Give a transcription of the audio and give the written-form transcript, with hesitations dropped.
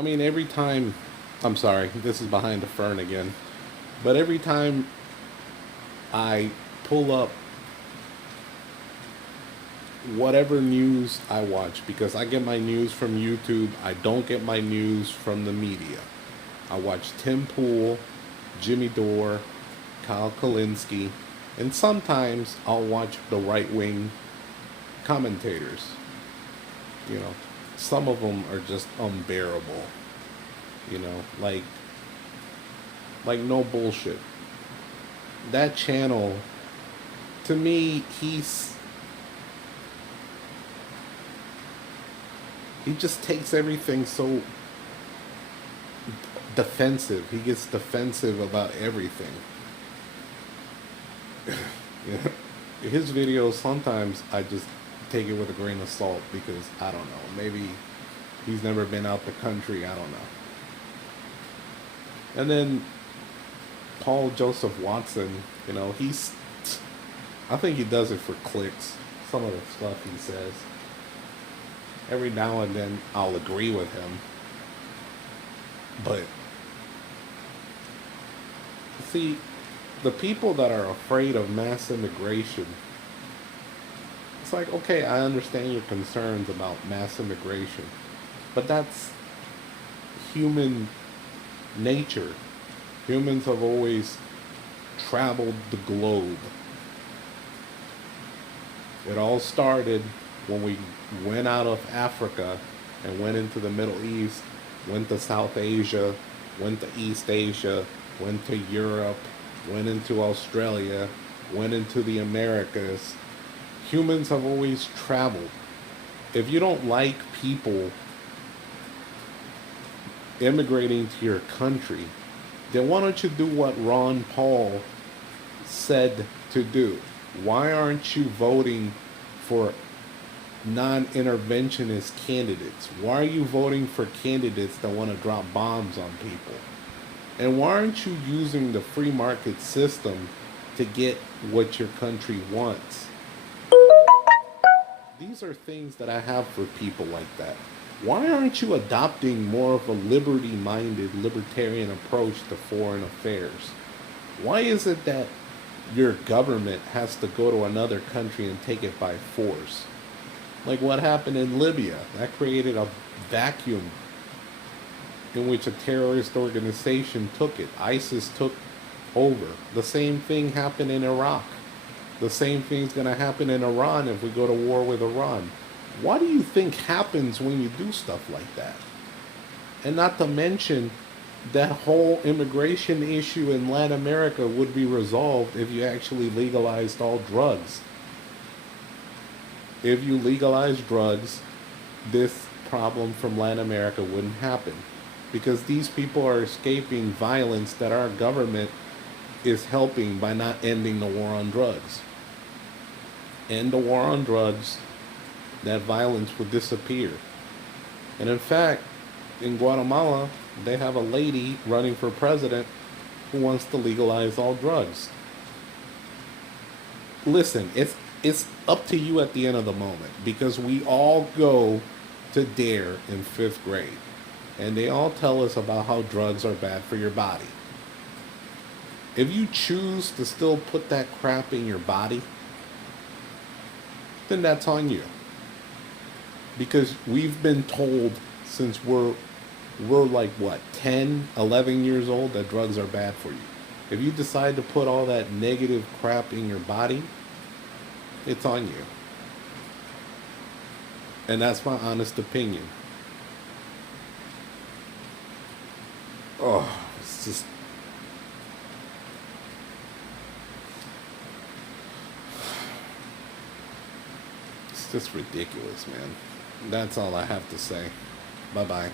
I mean, every time, I'm sorry, this is behind the fern again, but every time I pull up whatever news I watch, because I get my news from YouTube, I don't get my news from the media. I watch Tim Pool, Jimmy Dore, Kyle Kalinske, and sometimes I'll watch the right wing commentators. You know, some of them are just unbearable. You know, like no bullshit. That channel, to me, he just takes everything so defensive. He gets defensive about everything. You know? His videos, sometimes I just take it with a grain of salt because I don't know. Maybe he's never been out the country. I don't know. And then Paul Joseph Watson, I think he does it for clicks. Some of the stuff he says. Every now and then I'll agree with him. But, see, the people that are afraid of mass immigration, it's like, okay, I understand your concerns about mass immigration, but that's human nature. Humans have always traveled the globe. It all started when we went out of Africa and went into the Middle East, went to South Asia, went to East Asia, went to Europe, went into Australia, went into the Americas. Humans have always traveled. If you don't like people immigrating to your country, then why don't you do what Ron Paul said to do? Why aren't you voting for non-interventionist candidates? Why are you voting for candidates that want to drop bombs on people? And why aren't you using the free market system to get what your country wants? These are things that I have for people like that. Why aren't you adopting more of a liberty minded, libertarian approach to foreign affairs? Why is it that your government has to go to another country and take it by force? Like what happened in Libya. That created a vacuum in which a terrorist organization took it. ISIS took over. The same thing happened in Iraq. The same thing's going to happen in Iran if we go to war with Iran. What do you think happens when you do stuff like that? And not to mention, that whole immigration issue in Latin America would be resolved if you actually legalized all drugs. If you legalize drugs, this problem from Latin America wouldn't happen. Because these people are escaping violence that our government is helping by not ending the war on drugs. End the war on drugs, that violence would disappear. And in fact, in Guatemala, they have a lady running for president who wants to legalize all drugs. Listen, it's up to you at the end of the moment because we all go to DARE in 5th grade and they all tell us about how drugs are bad for your body. If you choose to still put that crap in your body, then that's on you. Because we've been told since we're like what, 10, 11 years old that drugs are bad for you. If you decide to put all that negative crap in your body, it's on you. And that's my honest opinion. Oh, it's just ridiculous, man. That's all I have to say. Bye bye.